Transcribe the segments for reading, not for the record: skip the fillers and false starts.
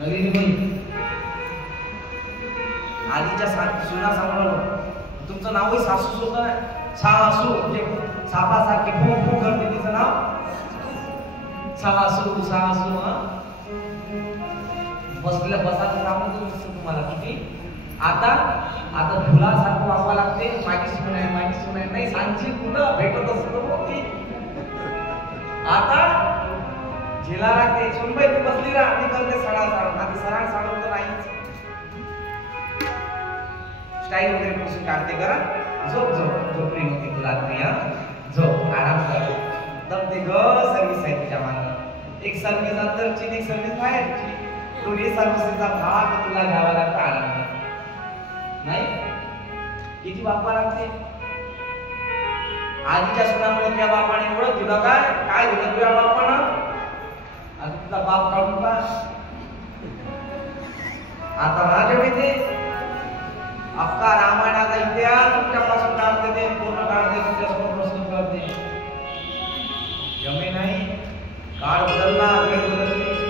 नवीन बाई आधीच्या सुना सांभाळलो तुमचं नावही सासूच होतं ना सासू म्हणजे सापासारखे फू फू करते तिचं नाव सासू सासू बसल्या बसाचं काम तुम्हाला किती आता आता फुलासारखं वागवा लागते माझी सून आहे नाही सांगची कुठं भेटत असतो ती आता झेला लागते सुनबाई तू बसली राहा ती करते सडा साडून आधी सराळ साडून तर नाहीच स्टाईल वगैरे पुसून काढते करा झोप झोपली नव्हती तू रात्री झोप आराम कर दमते ग सर्व्हिस आहे तुझ्या मागं एक सर्व्हिस अंतरची एक सर्व्हिस बाहेरची दोन्ही सर्व्हिसचा भाग तुला घ्यावा लागतो आराम नाही किती बापा लागते आधीच्या सुनामुळे तुझ्या बापाने एवढं दिलं काय दिलं तुझ्या बापानं आता तुझा बाप काढून पा आता माझ्या माहिती अक्का रामायणाचा इतिहास तुमच्यापासून काढते ते पूर्ण काढते तुमच्यासमोर प्रश्न करते जमे नाही काळ बदलला वेळ बदलली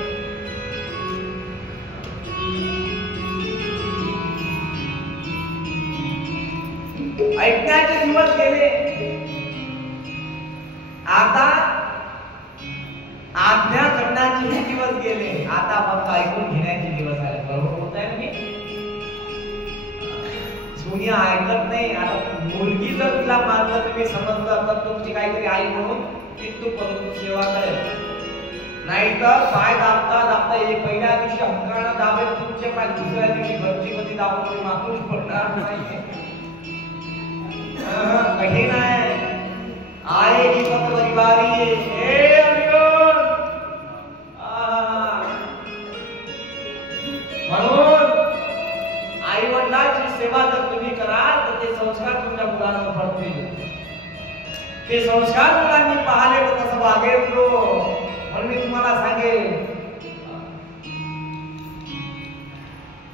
ऐकण्याचे दिवस गेले आता आज्ञा करण्याचे दिवस गेले आता फक्त ऐकून घेण्याचे दिवस आले बरोबर होत आहे मी दुनिया ऐकत नाही आता मुलगी जर तुला मानलं तुम्ही समजलं तर तुमची काहीतरी आई म्हणून ती तू सेवा करेल नाही तर पाय दाबता एक पहिल्या दिवशी हक्कानं दाबेल तुमचे पाय दुसऱ्या दिवशी घरची कधी दाबून तुम्ही मागून पडणार नाही कठीण आहे आएगी वक्त बड़ी बारी हे अर्जुन म्हणून आई वडिलांची सेवा जर तुम्ही कराल तर ते संस्कार तुमच्या मुलांवर पडतील ते संस्कार मुलांनी पाहिले तर कसं वागेल तो म्हणून मी तुम्हाला सांगेल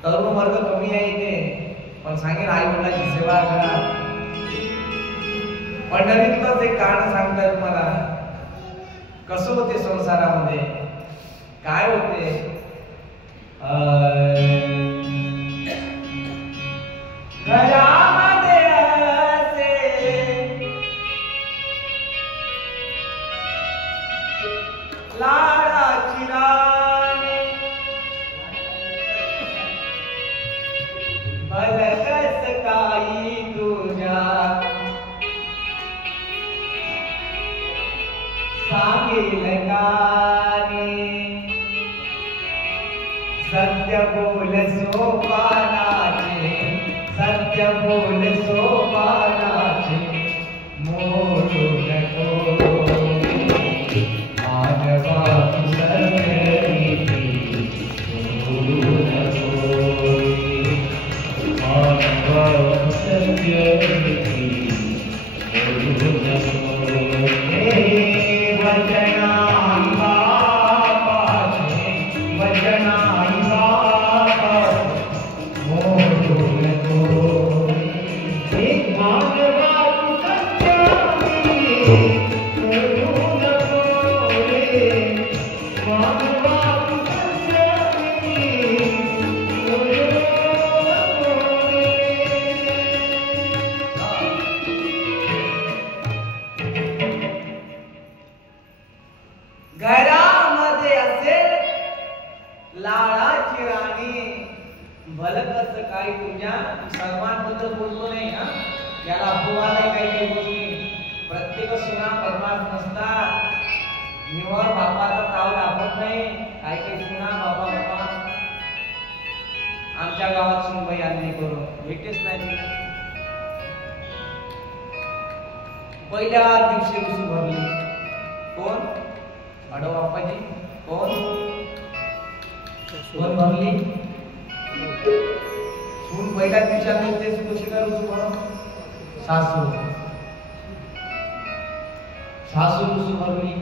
तरुण वर्ग कमी आहे इथे पण सांगेल आई वडिलांची सेवा करा पंढरीतलंच एक गाणं सांगताय तुम्हाला कसं होते संसारामध्ये काय होते घरामध्ये असे लाडाची राणी भलकस काही तुझ्या सांगेल गाणे सत्य बोल सोपानाचे सत्य बोल सोपानाचे मोडू नको मानवा सत्य मोडू नको मानवा सत्य मोडू नको घरामध्ये असेल लाडाची राणी भलकस काही तुझ्या सर्वांबद्दल बोलतो नाही याला अपोवा नाही काही गोष्टी प्रत्येक सुना परमार्थ नसतात निवड बापाचा ताव लागत नाही काही सुना बाबा आमच्या गावात सुनबाई आणली करून भेटेच नाही पहिल्या दिवशी रुसू भरली कोण अडो बाप्पाजी कोण भरली सून पहिल्या दिवसात तेच कशी करू सासू रुसू भरली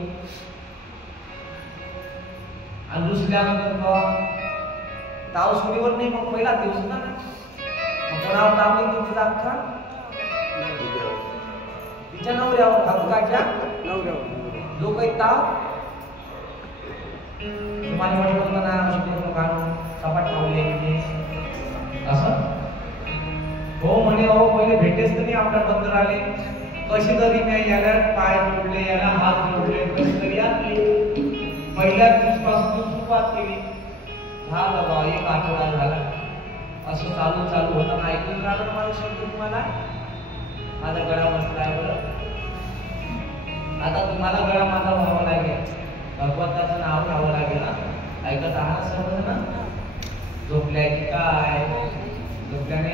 आणि दुसऱ्यानंतर ताव सुनीवर नाही मग पहिला दिवस ना मग कोणावर तावली तुमची अख्खा तिच्या नवऱ्यावर हक्काच्या नवऱ्यावर जो काही ताव तुम्हाला म्हटलं ना हो पहिले भेटेस तर नाही आपल्या बंदर आले कशी तरी मी याला पाय जोडले याला हात जोडले कशी तरी आणले पहिल्या दिवसापासून सुरुवात केली झालं बा एक आठवडा झाला असं चालू चालू होतं ऐकून राहिलं माझं शब्द तुम्हाला माझा गळा बसलाय बरं आता तुम्हाला गळा माझा व्हावा लागेल भगवंताचं नाव घ्यावं लागेल ना ऐकत आहात सर्वजण झोपल्या की काय झोपल्या नाही ना